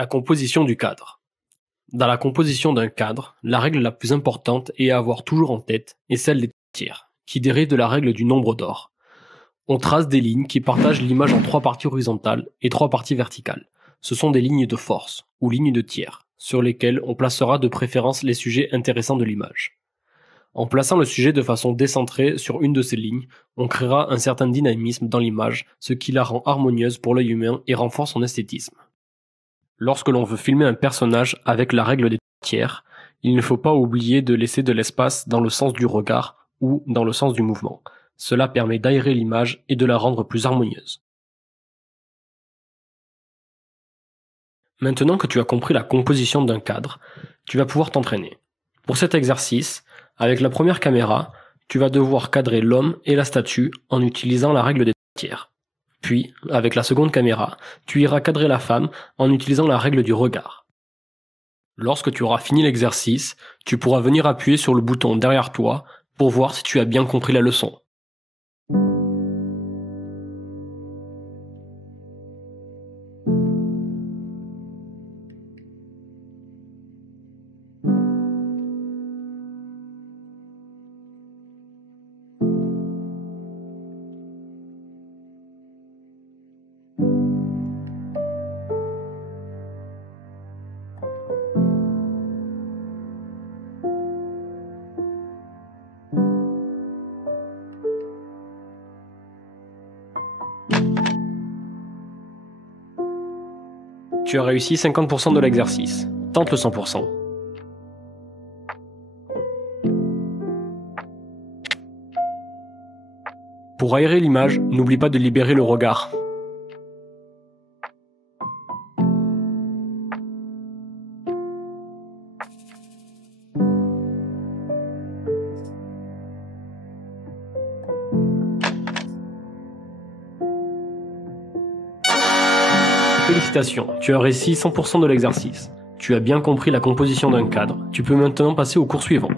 La composition du cadre. Dans la composition d'un cadre, la règle la plus importante et à avoir toujours en tête est celle des tiers, qui dérive de la règle du nombre d'or. On trace des lignes qui partagent l'image en 3 parties horizontales et 3 parties verticales. Ce sont des lignes de force, ou lignes de tiers, sur lesquelles on placera de préférence les sujets intéressants de l'image. En plaçant le sujet de façon décentrée sur une de ces lignes, on créera un certain dynamisme dans l'image, ce qui la rend harmonieuse pour l'œil humain et renforce son esthétisme. Lorsque l'on veut filmer un personnage avec la règle des tiers, il ne faut pas oublier de laisser de l'espace dans le sens du regard ou dans le sens du mouvement. Cela permet d'aérer l'image et de la rendre plus harmonieuse. Maintenant que tu as compris la composition d'un cadre, tu vas pouvoir t'entraîner. Pour cet exercice, avec la première caméra, tu vas devoir cadrer l'homme et la statue en utilisant la règle des tiers. Puis, avec la seconde caméra, tu iras cadrer la femme en utilisant la règle du regard. Lorsque tu auras fini l'exercice, tu pourras venir appuyer sur le bouton derrière toi pour voir si tu as bien compris la leçon. Tu as réussi 50% de l'exercice. Tente le 100%. Pour aérer l'image, n'oublie pas de libérer le regard. Félicitations, tu as réussi 100% de l'exercice. Tu as bien compris la composition d'un cadre. Tu peux maintenant passer au cours suivant.